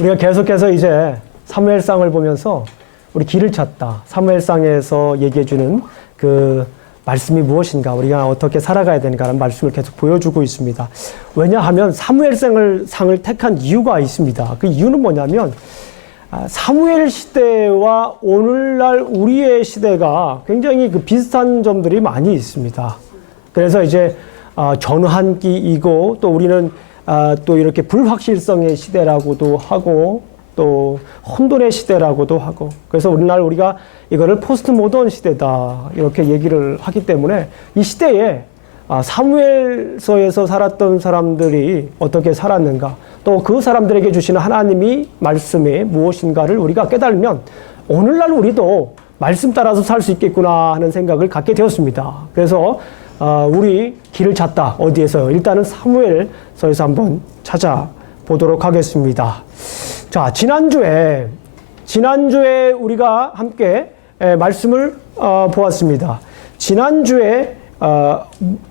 우리가 계속해서 이제 사무엘상을 보면서 우리 길을 찾다. 사무엘상에서 얘기해주는 그 말씀이 무엇인가, 우리가 어떻게 살아가야 되는가라는 말씀을 계속 보여주고 있습니다. 왜냐하면 사무엘상을 택한 이유가 있습니다. 그 이유는 뭐냐면 사무엘 시대와 오늘날 우리의 시대가 굉장히 그 비슷한 점들이 많이 있습니다. 그래서 이제 전환기이고 또 우리는 또 이렇게 불확실성의 시대라고도 하고 또 혼돈의 시대라고도 하고, 그래서 오늘날 우리가 이거를 포스트 모던 시대다 이렇게 얘기를 하기 때문에 이 시대에 사무엘서에서 살았던 사람들이 어떻게 살았는가, 또 그 사람들에게 주시는 하나님이 말씀이 무엇인가를 우리가 깨달으면 오늘날 우리도 말씀 따라서 살 수 있겠구나 하는 생각을 갖게 되었습니다. 그래서 우리 길을 찾다. 어디에서요? 일단은 사무엘서에서 한번 찾아보도록 하겠습니다. 자, 지난주에 우리가 함께 말씀을 보았습니다. 지난주에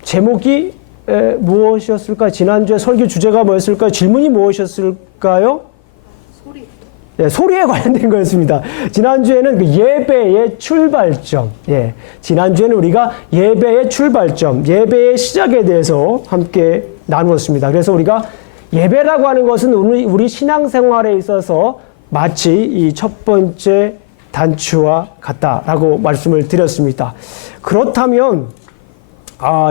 제목이 무엇이었을까요? 지난주에 설교 주제가 뭐였을까요? 질문이 무엇이었을까요? 소리. 예, 소리에 관련된 거였습니다. 지난주에는 그 예배의 출발점. 예, 지난주에는 우리가 예배의 출발점, 예배의 시작에 대해서 함께 나누었습니다. 그래서 우리가 예배라고 하는 것은 우리 신앙생활에 있어서 마치 이 첫 번째 단추와 같다라고 말씀을 드렸습니다. 그렇다면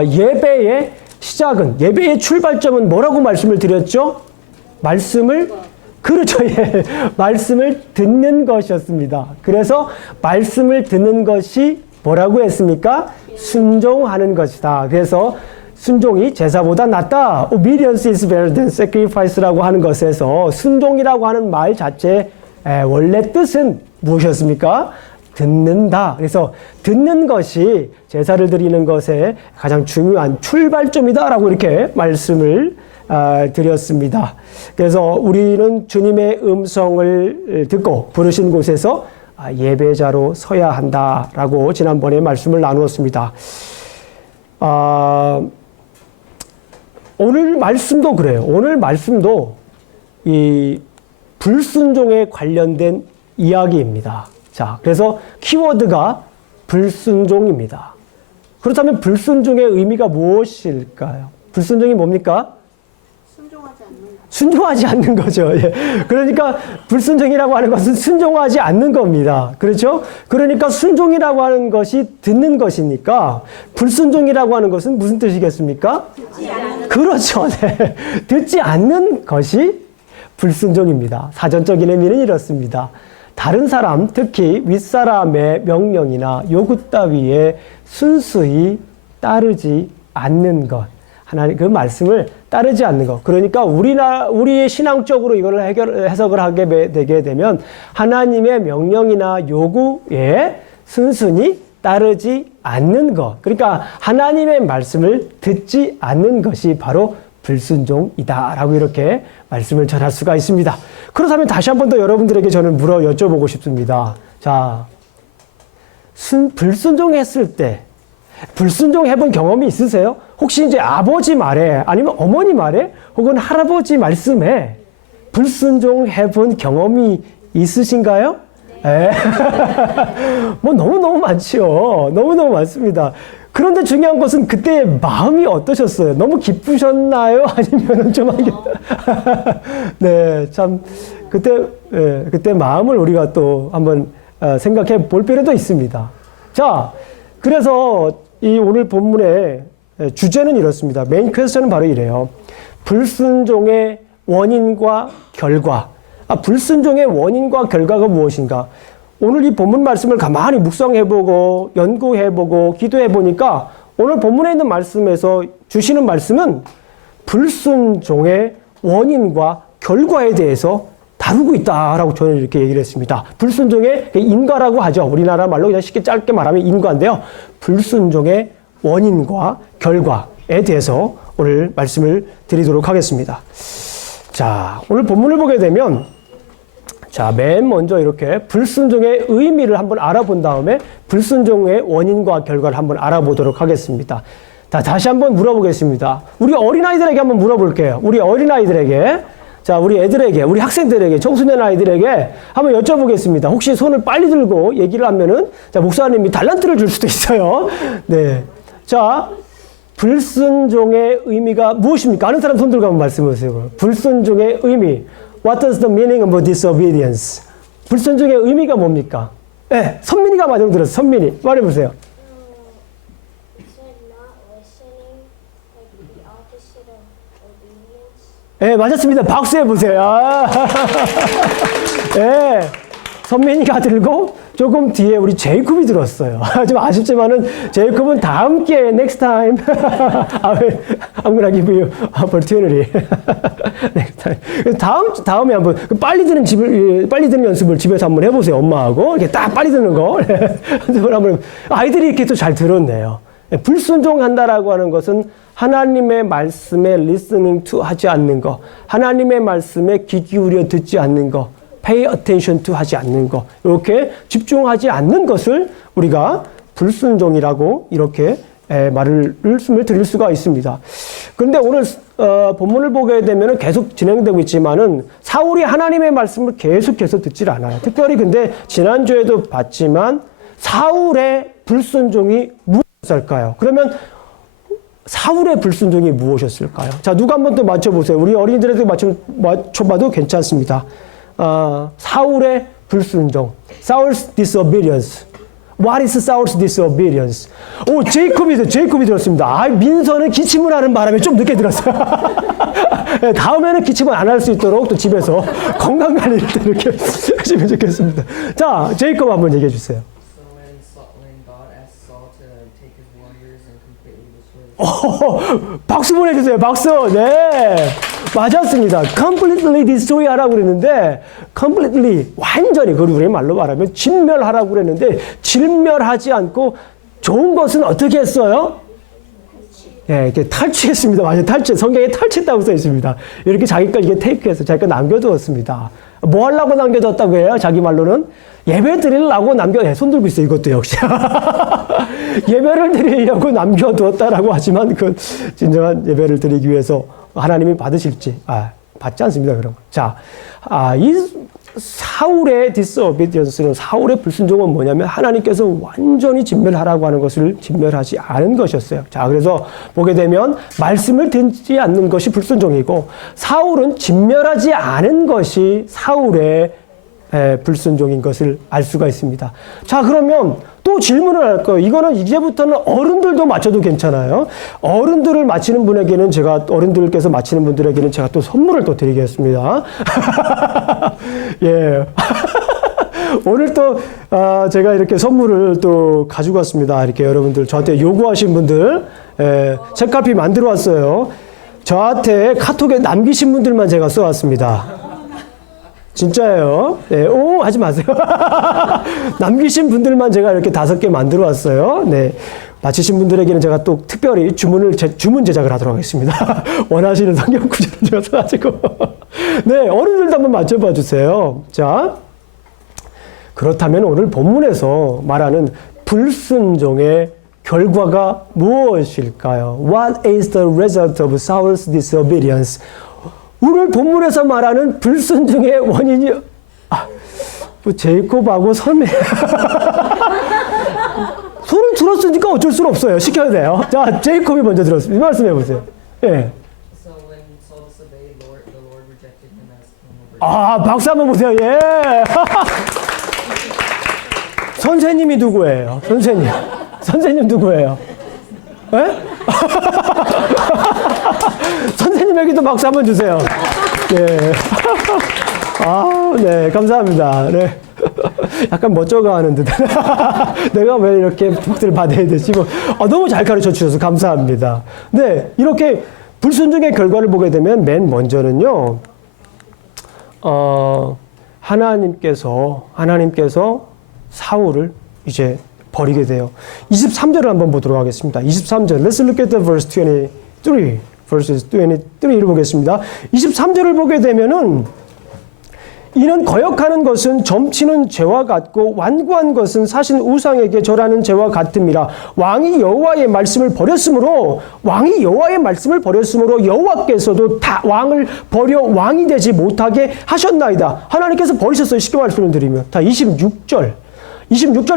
예배의 시작은, 예배의 출발점은 뭐라고 말씀을 드렸죠? 그렇죠. 예. 말씀을 듣는 것이었습니다. 그래서 말씀을 듣는 것이 뭐라고 했습니까? 순종하는 것이다. 그래서 순종이 제사보다 낫다. Obedience is better than sacrifice라고 하는 것에서 순종이라고 하는 말 자체의 원래 뜻은 무엇이었습니까? 듣는다. 그래서 듣는 것이 제사를 드리는 것의 가장 중요한 출발점이다라고 이렇게 말씀을 드렸습니다. 그래서 우리는 주님의 음성을 듣고 부르신 곳에서 예배자로 서야 한다라고 지난번에 말씀을 나누었습니다. 오늘 말씀도 그래요. 오늘 말씀도 이 불순종에 관련된 이야기입니다. 자, 그래서 키워드가 불순종입니다. 그렇다면 불순종의 의미가 무엇일까요? 불순종이 뭡니까? 순종하지 않는 거죠. 예. 그러니까 불순종이라고 하는 것은 순종하지 않는 겁니다. 그렇죠? 그러니까 순종이라고 하는 것이 듣는 것이니까 불순종이라고 하는 것은 무슨 뜻이겠습니까? 듣지 않는. 그렇죠. 네. 듣지 않는 것이 불순종입니다. 사전적인 의미는 이렇습니다. 다른 사람, 특히 윗사람의 명령이나 요구 따위에 순수히 따르지 않는 것. 하나님 그 말씀을 따르지 않는 것. 그러니까 우리의 신앙적으로 이걸 해석을 하게 되게 되면 하나님의 명령이나 요구에 순순히 따르지 않는 것. 그러니까 하나님의 말씀을 듣지 않는 것이 바로 불순종이다라고 이렇게 말씀을 전할 수가 있습니다. 그렇다면 다시 한 번 더 여러분들에게 저는 여쭤보고 싶습니다. 자, 불순종했을 때 불순종해본 경험이 있으세요? 혹시 이제 아버지 말에 아니면 어머니 말에 혹은 할아버지 말씀에 불순종해본 경험이 있으신가요? 네. 뭐 너무너무 많지요. 너무너무 많습니다. 그런데 중요한 것은 그때 마음이 어떠셨어요? 너무 기쁘셨나요? 아니면 좀 네, 참 그때 마음을 우리가 또 한번 생각해 볼 필요도 있습니다. 자, 그래서 이 오늘 본문의 주제는 이렇습니다. 메인 퀘스천은 바로 이래요. 불순종의 원인과 결과. 불순종의 원인과 결과가 무엇인가? 오늘 이 본문 말씀을 가만히 묵상해보고 연구해보고 기도해보니까 오늘 본문에 있는 말씀에서 주시는 말씀은 불순종의 원인과 결과에 대해서 다루고 있다라고 저는 이렇게 얘기를 했습니다. 불순종의 인과라고 하죠. 우리나라 말로 그냥 쉽게 짧게 말하면 인과인데요. 불순종의 원인과 결과에 대해서 오늘 말씀을 드리도록 하겠습니다. 자, 오늘 본문을 보게 되면 자, 맨 먼저 이렇게 불순종의 의미를 한번 알아본 다음에 불순종의 원인과 결과를 한번 알아보도록 하겠습니다. 자, 다시 한번 물어보겠습니다. 우리 어린아이들에게 한번 물어볼게요. 우리 어린아이들에게 자, 우리 애들에게, 우리 학생들에게, 청소년 아이들에게 한번 여쭤보겠습니다. 혹시 손을 빨리 들고 얘기를 하면은, 자, 목사님이 달란트를 줄 수도 있어요. 네. 자, 불순종의 의미가 무엇입니까? 아는 사람 손 들고 한번 말씀해 보세요. 불순종의 의미. What does the meaning of disobedience? 불순종의 의미가 뭡니까? 네, 선민이가 맞아 들었어요. 선민이. 말해보세요. 네, 맞았습니다. 박수 해보세요. 아. 네, 선민이가 들고 조금 뒤에 우리 제이콥이 들었어요. 좀 아쉽지만은 제이콥은 다음 기회에 next time I'm gonna give you opportunity. next time. 다음에 한번 빨리 드는 연습을 집에서 한번 해보세요. 엄마하고 이렇게 딱 빨리 드는 거 연습을 한번 아이들이 이렇게 또 잘 들었네요. 불순종한다라고 하는 것은 하나님의 말씀에 listening to 하지 않는 거, 하나님의 말씀에 귀 기울여 듣지 않는 거, pay attention to 하지 않는 거, 이렇게 집중하지 않는 것을 우리가 불순종이라고 이렇게 말씀을 드릴 수가 있습니다. 그런데 오늘 본문을 보게 되면 계속 진행되고 있지만은 사울이 하나님의 말씀을 계속해서 듣질 않아요. 특별히 근데 지난주에도 봤지만 사울의 불순종이 무엇일까요? 그러면 사울의 불순종이 무엇이었을까요? 자, 누가 한번 더 맞춰보세요. 우리 어린이들에게 맞춰봐도 괜찮습니다. 사울의 불순종. Saul's disobedience. What is Saul's disobedience? 오, 제이콥이 들었습니다. 아, 민서는 기침을 하는 바람에 좀 늦게 들었어요. 다음에는 기침을 안 할 수 있도록 또 집에서 건강 관리를 이렇게 하시면 좋겠습니다. 자, 제이콥 한번 얘기해 주세요. 박수 보내주세요. 박수. 네. 맞았습니다. completely destroy 하라고 그랬는데, completely, 완전히, 그리고 우리 말로 말하면 진멸하라고 그랬는데, 진멸하지 않고 좋은 것은 어떻게 했어요? 예, 이렇게 탈취했습니다. 완전 탈취. 성경에 탈취했다고 써 있습니다. 이렇게 자기 걸 이게 테이크해서 자기 걸 남겨두었습니다. 뭐 하려고 남겨뒀다고 해요? 자기 말로는? 예배 드리려고 손 들고 있어요. 이것도 역시. 예배를 드리려고 남겨두었다라고 하지만 그 진정한 예배를 드리기 위해서 하나님이 받으실지, 받지 않습니다. 그런 거. 자, 이 사울의 disobedience는, 사울의 불순종은 뭐냐면 하나님께서 완전히 진멸하라고 하는 것을 진멸하지 않은 것이었어요. 자, 그래서 보게 되면 말씀을 듣지 않는 것이 불순종이고 사울은 진멸하지 않은 것이 사울의 불순종인 것을 알 수가 있습니다. 자, 그러면 또 질문을 할 거예요. 이거는 이제부터는 어른들도 맞춰도 괜찮아요. 어른들을 맞히는 분에게는 어른들께서 맞히는 분들에게는 제가 또 선물을 또 드리겠습니다. 예. 오늘 또, 제가 이렇게 선물을 또 가지고 왔습니다. 이렇게 여러분들, 저한테 요구하신 분들, 책갈피 만들어 왔어요. 저한테 카톡에 남기신 분들만 제가 써왔습니다. 진짜예요. 네, 하지 마세요. 남기신 분들만 제가 이렇게 5개 만들어 왔어요. 네. 마치신 분들에게는 제가 또 특별히 주문 제작을 하도록 하겠습니다. 원하시는 성경 구절을 제가 써가지고. 네, 어른들도 한번 맞춰봐 주세요. 자. 그렇다면 오늘 본문에서 말하는 불순종의 결과가 무엇일까요? What is the result of Saul's disobedience? 오늘 본문에서 말하는 불순종의 원인이 제이콥하고 손을 들었으니까 어쩔 수는 없어요. 시켜야 돼요. 자, 제이콥이 먼저 들었습니다. 말씀해 보세요. 예. 박수 한번 보세요. 예. 선생님이 누구예요? 선생님 누구예요? 예? 선생님에게도 박수 한번 주세요. 네. 네, 감사합니다. 네. 약간 멋져가 하는 듯. 내가 왜 이렇게 박수를 받아야 되지? 너무 잘 가르쳐 주셔서 감사합니다. 네, 이렇게 불순종의 결과를 보게 되면 맨 먼저는요, 하나님께서 사울을 이제 버리게 돼요. 23절을 한번 보도록 하겠습니다. 23절. Let's look at the verse 23. verses 23를 보겠습니다. 23절을 보게 되면은 이는 거역하는 것은 점치는 죄와 같고 완고한 것은 사신 우상에게 절하는 죄와 같음이라. 왕이 여호와의 말씀을 버렸으므로 여호와께서도 다 왕을 버려 왕이 되지 못하게 하셨나이다. 하나님께서 버리셨어요. 쉽게 말씀을 드리면. 다 26절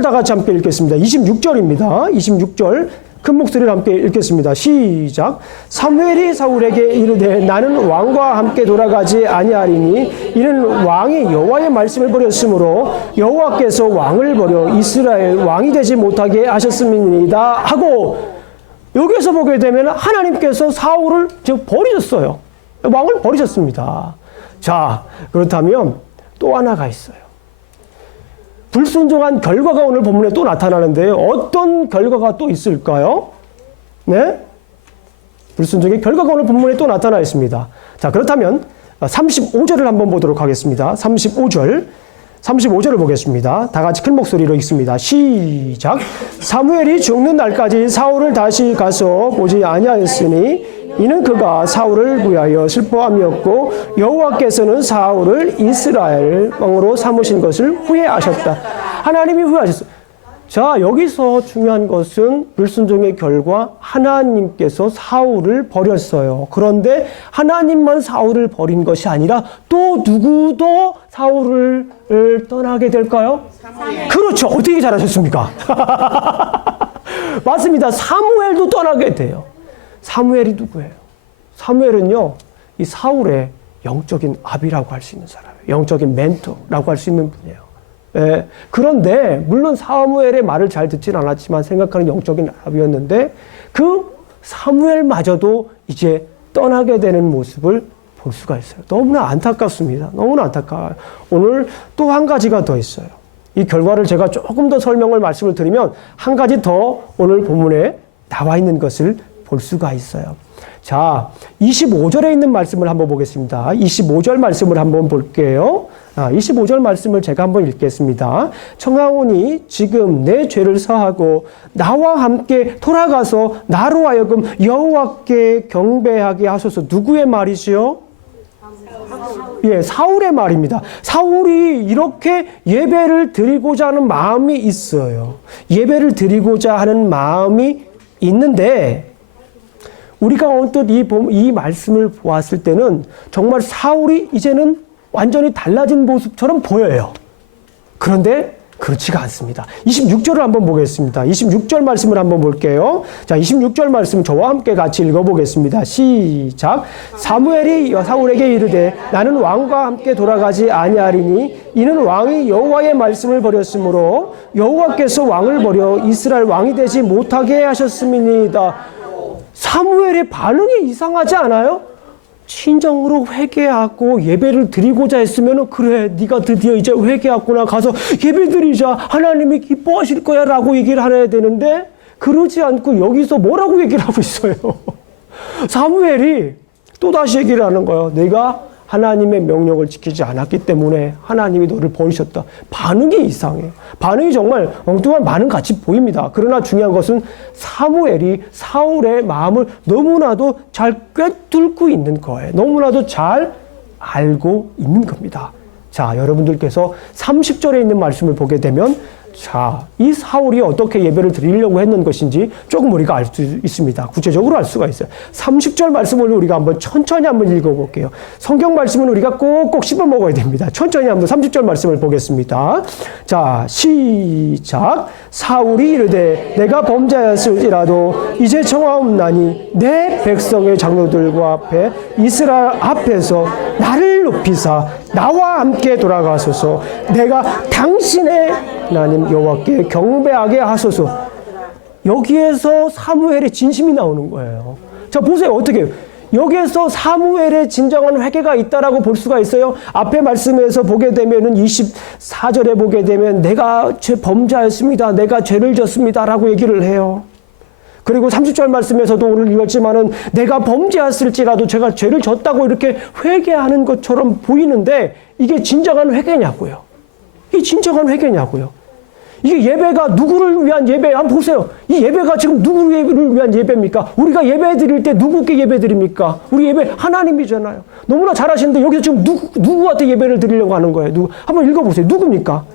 다 같이 함께 읽겠습니다. 26절입니다. 26절 큰 목소리로 함께 읽겠습니다. 시작. 사무엘이 사울에게 이르되 나는 왕과 함께 돌아가지 아니하리니 이는 왕이 여호와의 말씀을 버렸으므로 여호와께서 왕을 버려 이스라엘 왕이 되지 못하게 하셨음이니이다 하고, 여기서 보게 되면 하나님께서 사울을 버리셨어요. 왕을 버리셨습니다. 자, 그렇다면 또 하나가 있어요. 불순종한 결과가 오늘 본문에 또 나타나는데요. 어떤 결과가 또 있을까요? 네? 불순종의 결과가 오늘 본문에 또 나타나 있습니다. 자, 그렇다면 35절을 한번 보도록 하겠습니다. 35절을 보겠습니다. 다 같이 큰 목소리로 읽습니다. 시작. 사무엘이 죽는 날까지 사울을 다시 가서 보지 아니하였으니 이는 그가 사울을 위하여 슬퍼함이었고 여호와께서는 사울을 이스라엘 왕으로 삼으신 것을 후회하셨다. 하나님이 후회하셨어요. 자, 여기서 중요한 것은 불순종의 결과 하나님께서 사울을 버렸어요. 그런데 하나님만 사울을 버린 것이 아니라 또 누구도 사울을 떠나게 될까요? 사무엘. 그렇죠. 어떻게 잘하셨습니까? 맞습니다. 사무엘도 떠나게 돼요. 사무엘이 누구예요? 사무엘은요, 이 사울의 영적인 아비라고 할 수 있는 사람이에요. 영적인 멘토라고 할 수 있는 분이에요. 예, 그런데 물론 사무엘의 말을 잘 듣지는 않았지만 생각하는 영적인 아비였는데 그 사무엘마저도 이제 떠나게 되는 모습을 볼 수가 있어요. 너무나 안타깝습니다. 너무나 안타까워요. 오늘 또 한 가지가 더 있어요. 이 결과를 제가 조금 더 말씀을 드리면 한 가지 더 오늘 본문에 나와 있는 것을 볼 수가 있어요. 자, 25절에 있는 말씀을 한번 보겠습니다. 25절 말씀을 한번 볼게요. 25절 말씀을 제가 한번 읽겠습니다. 청하오니 지금 내 죄를 사하고 나와 함께 돌아가서 나로 하여금 여호와께 경배하게 하소서. 누구의 말이지요? 예, 사울의 말입니다. 사울이 이렇게 예배를 드리고자 하는 마음이 있어요. 예배를 드리고자 하는 마음이 있는데 우리가 언뜻 이 말씀을 보았을 때는 정말 사울이 이제는 완전히 달라진 모습처럼 보여요. 그런데 그렇지가 않습니다. 26절을 한번 보겠습니다. 26절 말씀을 한번 볼게요. 자, 26절 말씀 저와 함께 같이 읽어보겠습니다. 시작. 사무엘이 사울에게 이르되 나는 왕과 함께 돌아가지 아니하리니 이는 왕이 여호와의 말씀을 버렸으므로 여호와께서 왕을 버려 이스라엘 왕이 되지 못하게 하셨음이니이다. 사무엘의 반응이 이상하지 않아요? 진정으로 회개하고 예배를 드리고자 했으면 그래, 네가 드디어 이제 회개했구나, 가서 예배 드리자, 하나님이 기뻐하실 거야 라고 얘기를 해야 되는데 그러지 않고 여기서 뭐라고 얘기를 하고 있어요? 사무엘이 또다시 얘기를 하는 거예요. 내가 하나님의 명령을 지키지 않았기 때문에 하나님이 너를 버리셨다. 반응이 이상해요. 반응이 정말 엉뚱한 반응 같이 보입니다. 그러나 중요한 것은 사무엘이 사울의 마음을 너무나도 잘 꿰뚫고 있는 거예요. 너무나도 잘 알고 있는 겁니다. 자, 여러분들께서 30절에 있는 말씀을 보게 되면 자, 이 사울이 어떻게 예배를 드리려고 했는 것인지 조금 우리가 알 수 있습니다. 구체적으로 알 수가 있어요. 30절 말씀을 우리가 한번 천천히 한번 읽어볼게요. 성경 말씀은 우리가 꼭꼭 씹어 먹어야 됩니다. 천천히 한번 30절 말씀을 보겠습니다. 자, 시작. 사울이 이르되 내가 범죄하였을지라도 이제 청하옵나니 내 백성의 장로들과 앞에 이스라엘 앞에서 나를 높이사 나와 함께 돌아가소서. 내가 당신의 하나님 여호와께 경배하게 하소서. 여기에서 사무엘의 진심이 나오는 거예요. 자, 보세요. 어떻게 해요? 여기에서 사무엘의 진정한 회개가 있다라고 볼 수가 있어요. 앞에 말씀에서 보게 되면은 24절에 보게 되면 내가 범죄하였습니다. 내가 죄를 졌습니다. 라고 얘기를 해요. 그리고 30절 말씀에서도 오늘 읽었지만은 내가 범죄했을지라도 제가 죄를 졌다고 이렇게 회개하는 것처럼 보이는데 이게 진정한 회개냐고요. 이게 진정한 회개냐고요. 이게 예배가 누구를 위한 예배? 한번 보세요. 이 예배가 지금 누구를 위한 예배입니까? 우리가 예배 드릴 때 누구께 예배 드립니까? 우리 예배 하나님이잖아요. 너무나 잘 아시는데 여기서 지금 누구한테 예배를 드리려고 하는 거예요? 한번 읽어보세요. 누굽니까?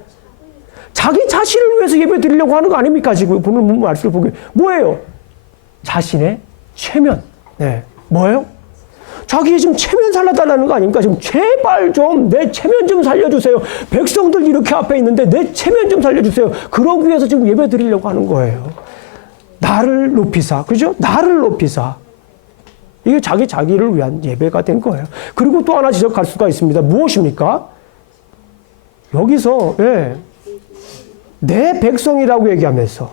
자기 자신을 위해서 예배 드리려고 하는 거 아닙니까? 지금 보는 말씀을 보게. 뭐예요? 자신의 체면. 네. 뭐예요? 자기 지금 체면 살려달라는 거 아닙니까? 지금 제발 좀 내 체면 좀 살려주세요. 백성들 이렇게 앞에 있는데 내 체면 좀 살려주세요. 그러기 위해서 지금 예배 드리려고 하는 거예요. 나를 높이사. 그죠? 나를 높이사. 이게 자기를 위한 예배가 된 거예요. 그리고 또 하나 지적할 수가 있습니다. 무엇입니까? 여기서, 예. 내 백성이라고 얘기하면서,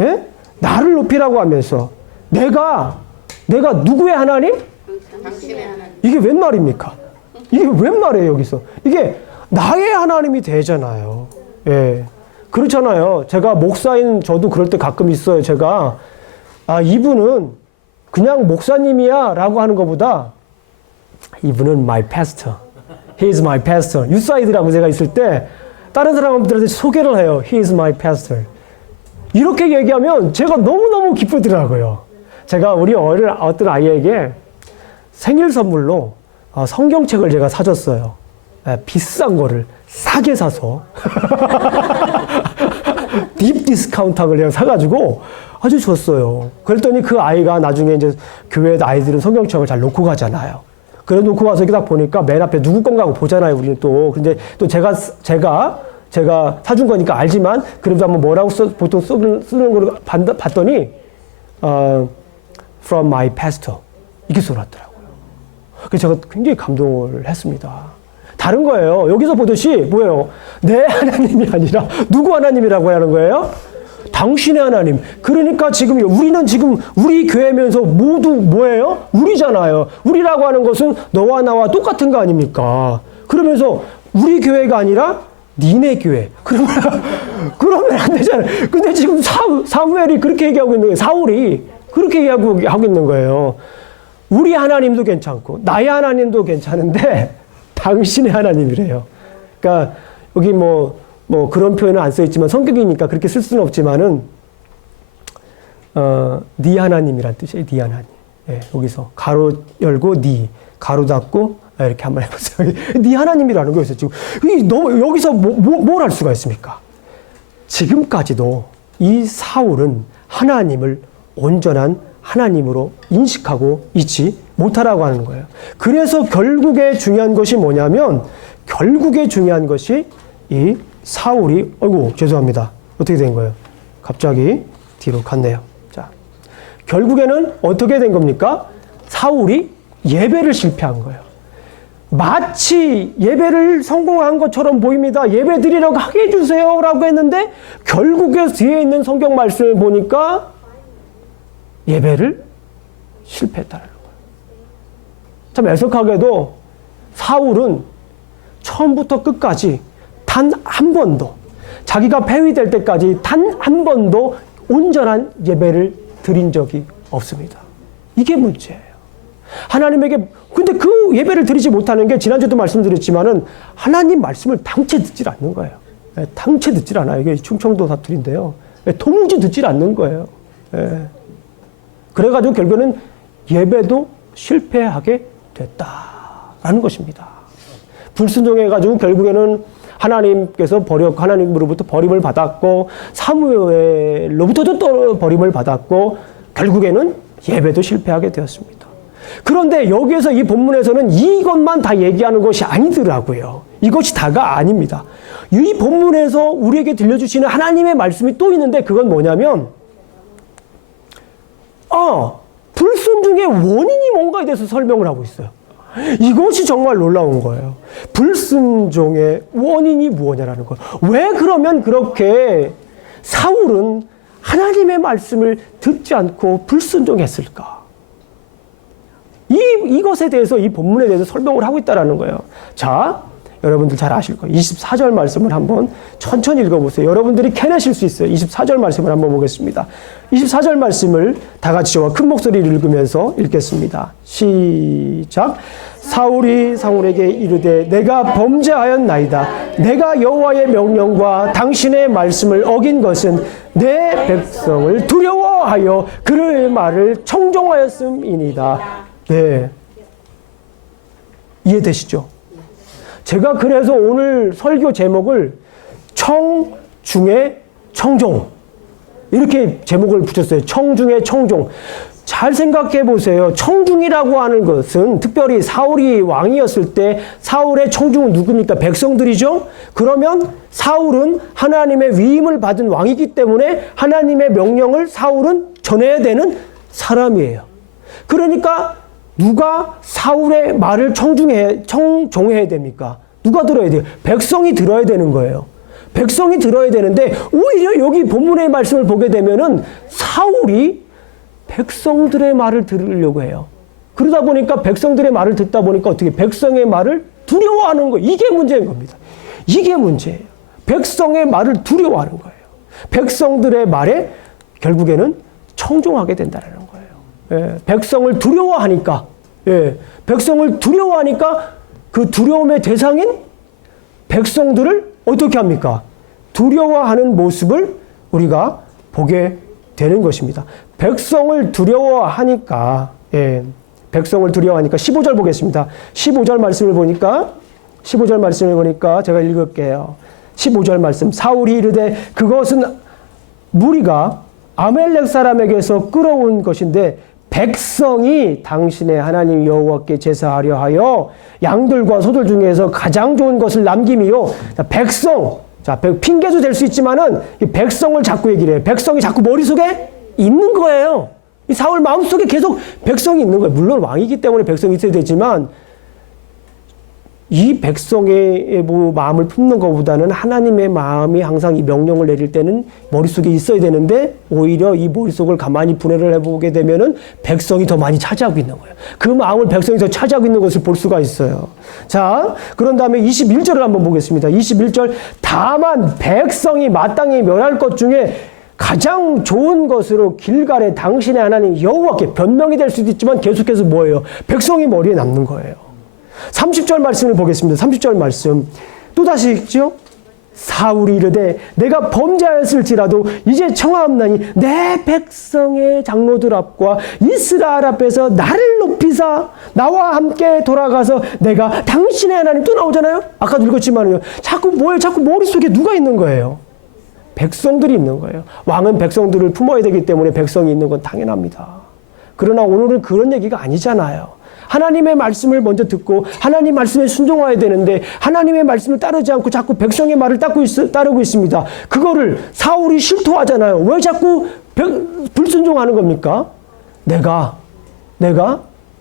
예? 나를 높이라고 하면서, 내가 누구의 하나님? 당신의 하나님. 이게 웬 말입니까? 이게 웬 말이에요, 여기서? 이게 나의 하나님이 되잖아요. 예. 그렇잖아요. 제가 목사인 저도 그럴 때 가끔 있어요. 제가, 이분은 그냥 목사님이야 라고 하는 것보다, 이분은 my pastor. He is my pastor. 유사이드라고 제가 있을 때, 다른 사람들한테 소개를 해요. He is my pastor. 이렇게 얘기하면 제가 너무너무 기쁘더라고요. 제가 우리 어떤 아이에게 생일 선물로 성경책을 제가 사줬어요. 비싼 거를 싸게 사서 딥 디스카운트를 내가 사가지고 아주 줬어요. 그랬더니 그 아이가 나중에 이제 교회 아이들은 성경책을 잘 놓고 가잖아요. 그래 놓고 와서 이렇게 딱 보니까 맨 앞에 누구 건가 하고 보잖아요. 우리는 또. 근데 또 제가 사준 거니까 알지만 그래도 한번 뭐라고 보통 쓰는 걸 봤더니 From my pastor 이렇게 써놨더라고요. 그래서 제가 굉장히 감동을 했습니다. 다른 거예요. 여기서 보듯이 뭐예요? 내 하나님이 아니라 누구 하나님이라고 하는 거예요? 당신의 하나님. 그러니까 우리는 지금 우리 교회면서 모두 뭐예요? 우리잖아요. 우리라고 하는 것은 너와 나와 똑같은 거 아닙니까? 그러면서 우리 교회가 아니라 니네 교회. 그러면 안 되잖아요. 근데 지금 사무엘이 그렇게 얘기하고 있는 거예요. 사울이 그렇게 얘기하고 있는 거예요. 우리 하나님도 괜찮고 나의 하나님도 괜찮은데 당신의 하나님이래요. 그러니까 여기 뭐 그런 표현은 안 써 있지만 성격이니까 그렇게 쓸 수는 없지만은 네 하나님이란 뜻이에요. 네 하나님. 예, 여기서 가로 열고 네 가로 닫고 이렇게 한번 해보세요. 네 하나님이라는 거였어요. 지금 여기서 뭘 할 수가 있습니까? 지금까지도 이 사울은 하나님을 온전한 하나님으로 인식하고 있지 못하라고 하는 거예요. 그래서 결국에 중요한 것이 뭐냐면 결국에 중요한 것이 이 사울이 죄송합니다. 어떻게 된 거예요? 갑자기 뒤로 갔네요. 자, 결국에는 어떻게 된 겁니까? 사울이 예배를 실패한 거예요. 마치 예배를 성공한 것처럼 보입니다. 예배 드리라고 하게 해주세요 라고 했는데 결국에 뒤에 있는 성경 말씀을 보니까 예배를 실패했다는 거예요. 참 애석하게도 사울은 처음부터 끝까지 단 한 번도 자기가 폐위될 때까지 단 한 번도 온전한 예배를 드린 적이 없습니다. 이게 문제예요. 하나님에게 근데 그 예배를 드리지 못하는 게 지난주에도 말씀드렸지만은 하나님 말씀을 당체 듣질 않는 거예요. 당체 듣질 않아요. 이게 충청도 사투리인데요. 도무지 듣질 않는 거예요. 그래가지고 결국에는 예배도 실패하게 됐다라는 것입니다. 불순종해가지고 결국에는 하나님으로부터 버림을 받았고 사무엘로부터도 또 버림을 받았고 결국에는 예배도 실패하게 되었습니다. 그런데 여기에서 이 본문에서는 이것만 다 얘기하는 것이 아니더라고요. 이것이 다가 아닙니다. 이 본문에서 우리에게 들려주시는 하나님의 말씀이 또 있는데 그건 뭐냐면 불순종의 원인이 뭔가에 대해서 설명을 하고 있어요. 이것이 정말 놀라운 거예요. 불순종의 원인이 무엇이냐라는 거예요. 왜 그러면 그렇게 사울은 하나님의 말씀을 듣지 않고 불순종했을까? 이것에 대해서 이 본문에 대해서 설명을 하고 있다는 거예요. 자, 여러분들 잘 아실 거예요. 24절 말씀을 한번 천천히 읽어보세요. 여러분들이 캐내실 수 있어요. 24절 말씀을 한번 보겠습니다. 24절 말씀을 다 같이 저와 큰 목소리를 읽으면서 읽겠습니다. 시작. 사울이 사울에게 이르되 내가 범죄하였나이다. 내가 여호와의 명령과 당신의 말씀을 어긴 것은 내 백성을 두려워하여 그의 말을 청종하였음이니이다. 네, 이해되시죠? 제가 그래서 오늘 설교 제목을 청중의 청종 이렇게 제목을 붙였어요. 청중의 청종. 잘 생각해 보세요. 청중이라고 하는 것은 특별히 사울이 왕이었을 때 사울의 청중은 누굽니까? 백성들이죠. 그러면 사울은 하나님의 위임을 받은 왕이기 때문에 하나님의 명령을 사울은 전해야 되는 사람이에요. 그러니까 누가 사울의 말을 청종해야 됩니까? 누가 들어야 돼요? 백성이 들어야 되는 거예요. 백성이 들어야 되는데 오히려 여기 본문의 말씀을 보게 되면은 사울이 백성들의 말을 들으려고 해요. 그러다 보니까 백성들의 말을 듣다 보니까 어떻게 백성의 말을 두려워하는 거예요. 이게 문제인 겁니다. 이게 문제예요. 백성의 말을 두려워하는 거예요. 백성들의 말에 결국에는 청종하게 된다는 거예요. 예, 백성을 두려워하니까, 백성을 두려워하니까 그 두려움의 대상인 백성들을 어떻게 합니까? 두려워하는 모습을 우리가 보게 되는 것입니다. 백성을 두려워하니까, 백성을 두려워하니까 15절 보겠습니다. 15절 말씀을 보니까 제가 읽을게요. 15절 말씀. 사울이 이르되 그것은 무리가 아멜렉 사람에게서 끌어온 것인데 백성이 당신의 하나님 여호와께 제사하려 하여 양들과 소들 중에서 가장 좋은 것을 남김이요. 핑계도 될 수 있지만은 이 백성을 자꾸 얘기를 해요. 백성이 자꾸 머릿속에 있는 거예요. 이 사울 마음속에 계속 백성이 있는 거예요. 물론 왕이기 때문에 백성이 있어야 되지만 이 백성의 마음을 품는 것보다는 하나님의 마음이 항상 이 명령을 내릴 때는 머릿속에 있어야 되는데 오히려 이 머릿속을 가만히 분해를 해보게 되면은 백성이 더 많이 차지하고 있는 거예요. 그 마음을 백성이 더 차지하고 있는 것을 볼 수가 있어요. 자, 그런 다음에 21절을 한번 보겠습니다. 21절. 다만 백성이 마땅히 멸할 것 중에 가장 좋은 것으로 길갈에 당신의 하나님 여호와께 변명이 될 수도 있지만 계속해서 뭐예요? 백성이 머리에 남는 거예요. 30절 말씀을 보겠습니다. 30절 말씀. 또다시 읽죠? 사울이 이르되 내가 범죄하였을지라도 이제 청하옵나니 내 백성의 장로들 앞과 이스라엘 앞에서 나를 높이사 나와 함께 돌아가서 내가 당신의 하나님 또 나오잖아요? 아까도 읽었지만요. 자꾸 머릿속에 누가 있는 거예요? 백성들이 있는 거예요. 왕은 백성들을 품어야 되기 때문에 백성이 있는 건 당연합니다. 그러나 오늘은 그런 얘기가 아니잖아요. 하나님의 말씀을 먼저 듣고 하나님 말씀에 순종해야 되는데 하나님의 말씀을 따르지 않고 자꾸 백성의 말을 따르고 있습니다. 그거를 사울이 실토하잖아요. 왜 자꾸 불순종하는 겁니까? 내가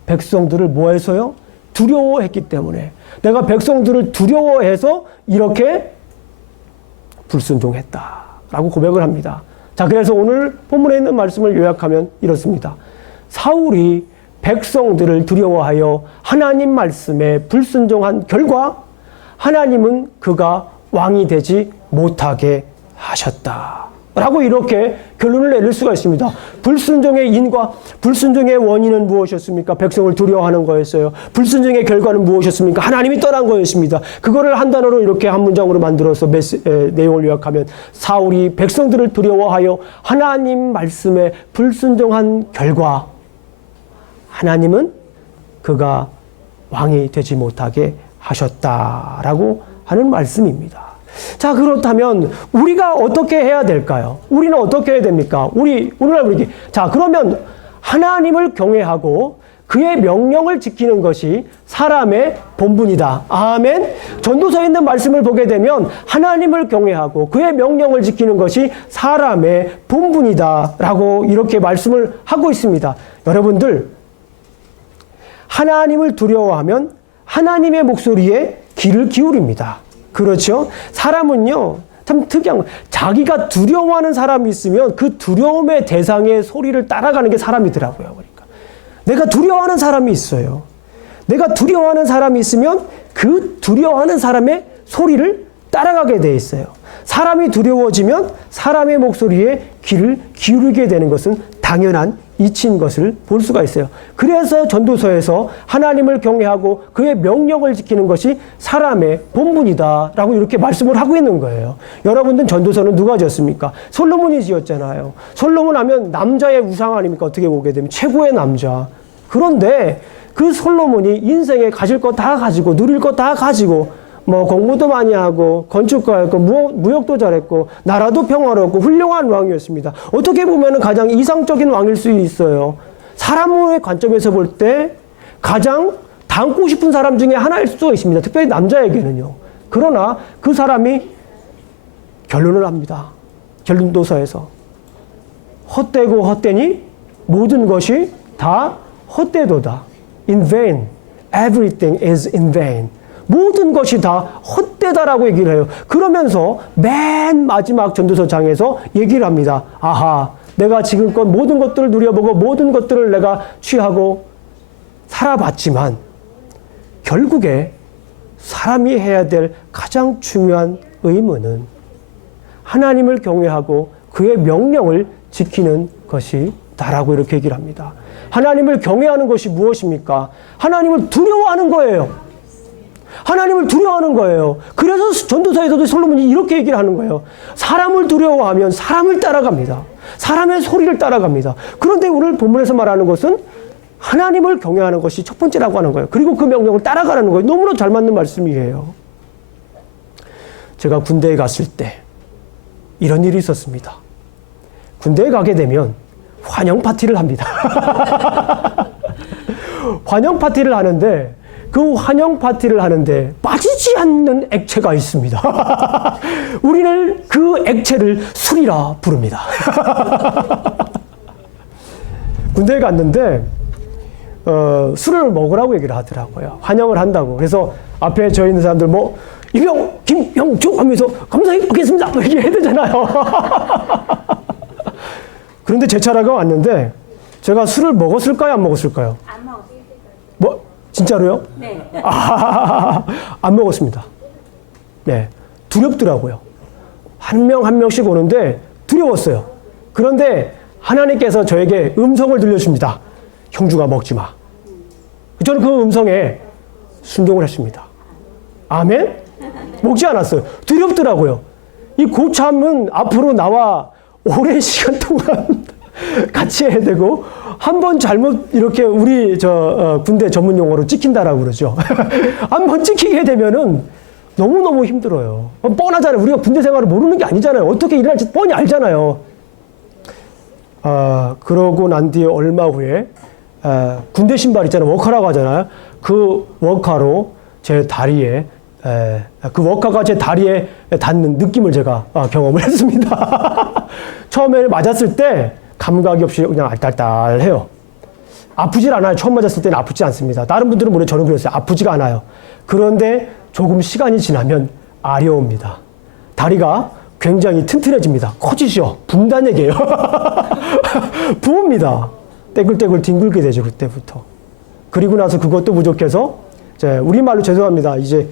백성들을 뭐해서요? 두려워했기 때문에. 내가 백성들을 두려워해서 이렇게 불순종했다라고 고백을 합니다. 자, 그래서 오늘 본문에 있는 말씀을 요약하면 이렇습니다. 사울이 백성들을 두려워하여 하나님 말씀에 불순종한 결과 하나님은 그가 왕이 되지 못하게 하셨다. 라고 이렇게 결론을 내릴 수가 있습니다. 불순종의 인과 불순종의 원인은 무엇이었습니까? 백성을 두려워하는 거였어요. 불순종의 결과는 무엇이었습니까? 하나님이 떠난 거였습니다. 그거를 한 단어로 이렇게 한 문장으로 만들어서 내용을 요약하면 사울이 백성들을 두려워하여 하나님 말씀에 불순종한 결과 하나님은 그가 왕이 되지 못하게 하셨다라고 하는 말씀입니다. 자, 그렇다면 우리가 어떻게 해야 될까요? 우리는 어떻게 해야 됩니까? 오늘날 우리 자, 그러면 하나님을 경외하고 그의 명령을 지키는 것이 사람의 본분이다. 아멘. 전도서에 있는 말씀을 보게 되면 하나님을 경외하고 그의 명령을 지키는 것이 사람의 본분이다라고 이렇게 말씀을 하고 있습니다. 여러분들, 하나님을 두려워하면 하나님의 목소리에 귀를 기울입니다. 그렇죠? 사람은요, 참 특이한 거. 자기가 두려워하는 사람이 있으면 그 두려움의 대상의 소리를 따라가는 게 사람이더라고요. 그러니까 내가 두려워하는 사람이 있어요. 내가 두려워하는 사람이 있으면 그 두려워하는 사람의 소리를 따라가게 돼 있어요. 사람이 두려워지면 사람의 목소리에 귀를 기울이게 되는 것은 당연한 이치인 것을 볼 수가 있어요. 그래서 전도서에서 하나님을 경외하고 그의 명령을 지키는 것이 사람의 본분이다라고 이렇게 말씀을 하고 있는 거예요. 여러분들 전도서는 누가 지었습니까? 솔로몬이 지었잖아요. 솔로몬 하면 남자의 우상 아닙니까? 어떻게 보게 되면 최고의 남자. 그런데 그 솔로몬이 인생에 가질 거 다 가지고 누릴 거 다 가지고 뭐 공부도 많이 하고 건축가였고 무역도 잘했고 나라도 평화롭고 훌륭한 왕이었습니다. 어떻게 보면 가장 이상적인 왕일 수 있어요. 사람의 관점에서 볼 때 가장 닮고 싶은 사람 중에 하나일 수도 있습니다. 특별히 남자에게는요. 그러나 그 사람이 결론을 합니다. 결론도서에서 헛되고 헛되니 모든 것이 다 헛되도다. In vain. Everything is in vain. 모든 것이 다 헛되다라고 얘기를 해요. 그러면서 맨 마지막 전도서 장에서 얘기를 합니다. 아하, 내가 지금껏 모든 것들을 누려보고 모든 것들을 내가 취하고 살아봤지만 결국에 사람이 해야 될 가장 중요한 의무는 하나님을 경외하고 그의 명령을 지키는 것이다라고 이렇게 얘기를 합니다. 하나님을 경외하는 것이 무엇입니까? 하나님을 두려워하는 거예요. 하나님을 두려워하는 거예요. 그래서 전도서에서도 솔로몬이 이렇게 얘기를 하는 거예요. 사람을 두려워하면 사람을 따라갑니다. 사람의 소리를 따라갑니다. 그런데 오늘 본문에서 말하는 것은 하나님을 경외하는 것이 첫 번째라고 하는 거예요. 그리고 그 명령을 따라가는 거예요. 너무나 잘 맞는 말씀이에요. 제가 군대에 갔을 때 이런 일이 있었습니다. 군대에 가게 되면 환영 파티를 합니다. 환영 파티를 하는데 그 환영 파티를 하는데 빠지지 않는 액체가 있습니다. 우리는 그 액체를 술이라 부릅니다. 군대에 갔는데 술을 먹으라고 얘기를 하더라고요. 환영을 한다고. 그래서 앞에 저 있는 사람들 뭐 이병, 김영주 하면서 감사히 먹겠습니다. 이렇게 해야 되잖아요. 그런데 제 차례가 왔는데 제가 술을 먹었을까요? 안 먹었을까요? 안 먹었어요. 뭐 진짜로요? 네. 안 먹었습니다. 네, 두렵더라고요. 한 명 한 명씩 오는데 두려웠어요. 그런데 하나님께서 저에게 음성을 들려줍니다. 형주가 먹지 마. 저는 그 음성에 순종을 했습니다. 아멘? 먹지 않았어요. 두렵더라고요. 이 고참은 앞으로 나와 오랜 시간 동안 같이 해야 되고 한 번 잘못 이렇게 우리 군대 전문 용어로 찍힌다라고 그러죠. 한 번 찍히게 되면은 너무너무 힘들어요. 뻔하잖아요. 우리가 군대 생활을 모르는 게 아니잖아요. 어떻게 일어날지 뻔히 알잖아요. 그러고 난 뒤에 얼마 후에 군대 신발 있잖아요. 워커라고 하잖아요. 그 워커로 제 다리에 그 워커가 제 다리에 닿는 느낌을 제가 경험을 했습니다. 처음에 맞았을 때 감각이 없이 그냥 알딸딸해요. 아프질 않아요. 처음 맞았을 때는 아프지 않습니다. 다른 분들은 모르겠어요. 저는 그랬어요. 아프지가 않아요. 그런데 조금 시간이 지나면 아려옵니다. 다리가 굉장히 튼튼해집니다. 커지죠. 붕단 얘기예요. 부읍니다. 떼굴떼굴 뒹굴게 되죠. 그때부터. 그리고 나서 그것도 부족해서 우리말로 죄송합니다. 이제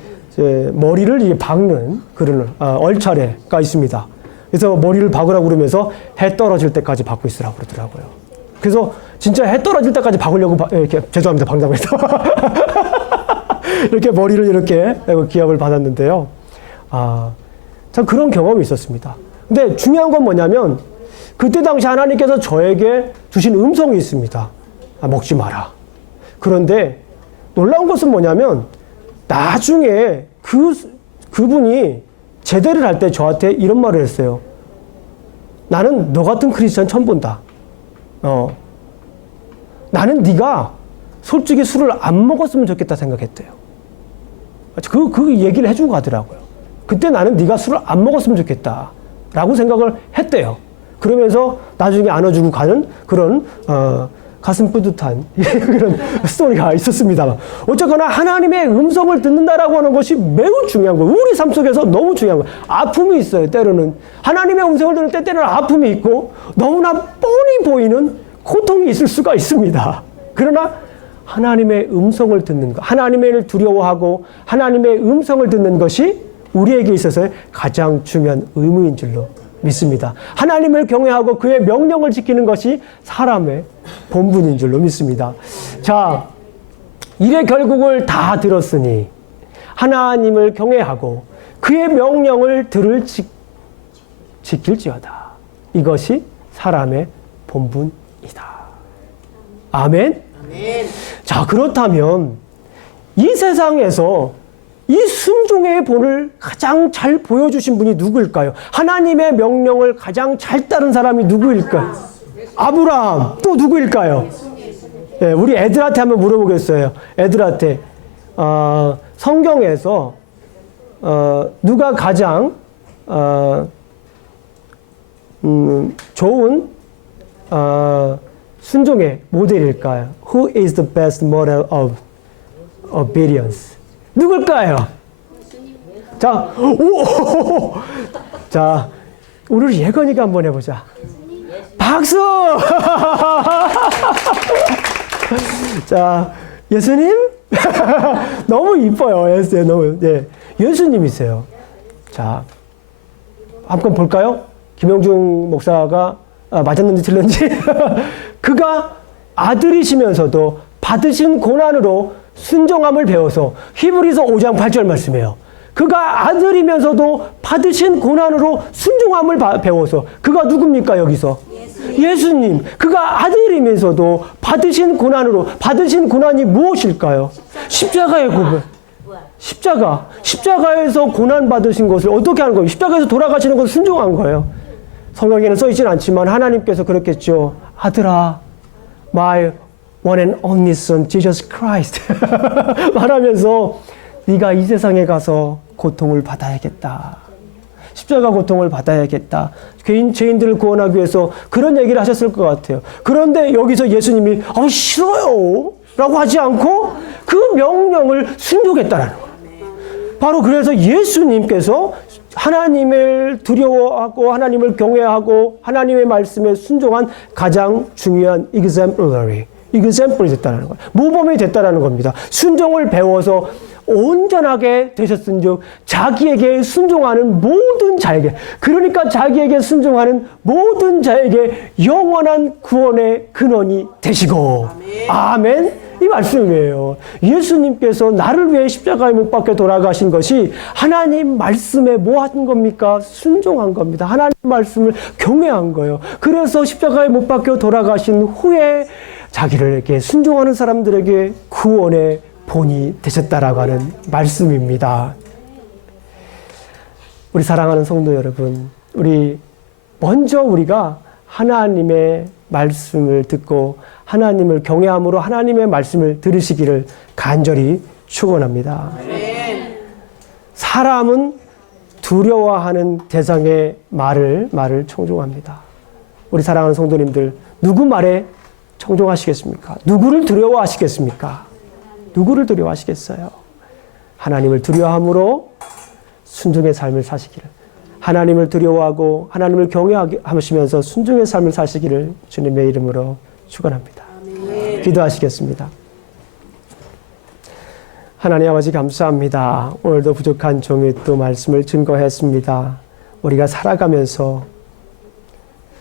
머리를 이제 박는 그런 얼차례가 있습니다. 그래서 머리를 박으라고 그러면서 해 떨어질 때까지 박고 있으라고 그러더라고요. 그래서 진짜 해 떨어질 때까지 박으려고 이렇게 죄송합니다. 방장에서 이렇게 머리를 이렇게 기합을 받았는데요. 참 그런 경험이 있었습니다. 근데 중요한 건 뭐냐면 그때 당시 하나님께서 저에게 주신 음성이 있습니다. 먹지 마라. 그런데 놀라운 것은 뭐냐면 나중에 그분이 제대를 할 때 저한테 이런 말을 했어요. 나는 너 같은 크리스찬 처음 본다. 나는 네가 솔직히 술을 안 먹었으면 좋겠다 생각했대요. 그 얘기를 해주고 가더라고요. 그때 나는 네가 술을 안 먹었으면 좋겠다 라고 생각을 했대요. 그러면서 나중에 안아주고 가는 그런 가슴 뿌듯한 그런 스토리가 있었습니다. 어쨌거나 하나님의 음성을 듣는다라고 하는 것이 매우 중요한 거예요. 우리 삶 속에서 너무 중요한 거예요. 아픔이 있어요. 때로는 하나님의 음성을 들을 때 때로는 아픔이 있고 너무나 뻔히 보이는 고통이 있을 수가 있습니다. 그러나 하나님의 음성을 듣는 것, 하나님을 두려워하고 하나님의 음성을 듣는 것이 우리에게 있어서 가장 중요한 의무인 줄로 믿습니다. 하나님을 경외하고 그의 명령을 지키는 것이 사람의 본분인 줄로 믿습니다. 자, 일의 결국을 다 들었으니 하나님을 경외하고 그의 명령을 지킬지어다. 이것이 사람의 본분이다. 아멘? 아멘. 자, 그렇다면 이 세상에서 이 순종의 본을 가장 잘 보여주신 분이 누구일까요? 하나님의 명령을 가장 잘 따른 사람이 누구일까요? 아브라함. 또 누구일까요? 네, 우리 애들한테 한번 물어보겠어요. 애들한테 성경에서 누가 가장 좋은 순종의 모델일까요? Who is the best model of obedience? 누굴까요? 자, 오! 자, 우리 예건이가 한번 해보자. 박수! 자, 예수님? 너무 이뻐요. 너무, 예. 예수님이세요. 자, 한번 볼까요? 김영중 목사가 맞았는지 틀렸는지. 그가 아들이시면서도 받으신 고난으로 순종함을 배워서 히브리서 5장 8절 말씀이에요. 그가 아들이면서도 받으신 고난으로 순종함을 배워서 그가 누굽니까 여기서? 예수님. 그가 아들이면서도 받으신 고난으로 받으신 고난이 무엇일까요? 십자가의 고백. 십자가에서 고난 받으신 것을 어떻게 하는 거예요? 십자가에서 돌아가시는 것을 순종한 거예요. 성경에는 써있지는 않지만 하나님께서 그랬겠죠. 아들아, my one and only son, Jesus Christ. 말하면서 네가 이 세상에 가서 고통을 받아야겠다. 십자가 고통을 받아야겠다. 죄인들을 구원하기 위해서 그런 얘기를 하셨을 것 같아요. 그런데 여기서 예수님이 싫어요 라고 하지 않고 그 명령을 순종했다라는 거예요. 바로 그래서 예수님께서 하나님을 두려워하고 하나님을 경외하고 하나님의 말씀에 순종한 가장 중요한 example 됐다는 거예요. 모범이 됐다는 겁니다. 순종을 배워서 온전하게 되셨은즉 자기에게 순종하는 모든 자에게, 그러니까 자기에게 순종하는 모든 자에게 영원한 구원의 근원이 되시고. 아멘. 이 말씀이에요. 예수님께서 나를 위해 십자가에 못 박혀 돌아가신 것이 하나님 말씀에 뭐 한 겁니까? 순종한 겁니다. 하나님 말씀을 경외한 거예요. 그래서 십자가에 못 박혀 돌아가신 후에 자기에게 순종하는 사람들에게 구원의 본이 되셨다라고 하는 말씀입니다. 우리 사랑하는 성도 여러분, 우리가 하나님의 말씀을 듣고 하나님을 경외함으로 하나님의 말씀을 들으시기를 간절히 축원합니다. 사람은 두려워하는 대상의 말을 청종합니다. 우리 사랑하는 성도님들, 누구 말에 청종하시겠습니까? 누구를 두려워하시겠습니까? 누구를 두려워하시겠어요? 하나님을 두려워함으로 순종의 삶을 사시기를, 하나님을 두려워하고 하나님을 경외하시면서 순종의 삶을 사시기를 주님의 이름으로 축원합니다. 기도하시겠습니다. 하나님 아버지 감사합니다. 오늘도 부족한 종이 또 말씀을 증거했습니다. 우리가 살아가면서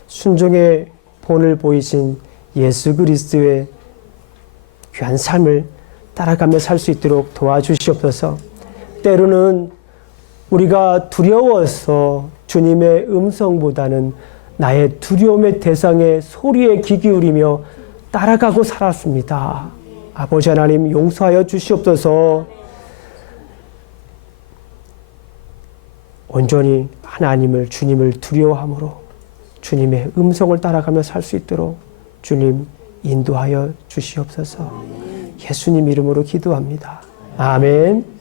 순종의 본을 보이신 예수 그리스도의 귀한 삶을 따라가며 살 수 있도록 도와주시옵소서. 때로는 우리가 두려워서 주님의 음성보다는 나의 두려움의 대상의 소리에 귀 기울이며 따라가고 살았습니다. 아버지 하나님 용서하여 주시옵소서. 온전히 주님을 두려워함으로 주님의 음성을 따라가며 살 수 있도록 주님 인도하여 주시옵소서. 예수님 이름으로 기도합니다. 아멘.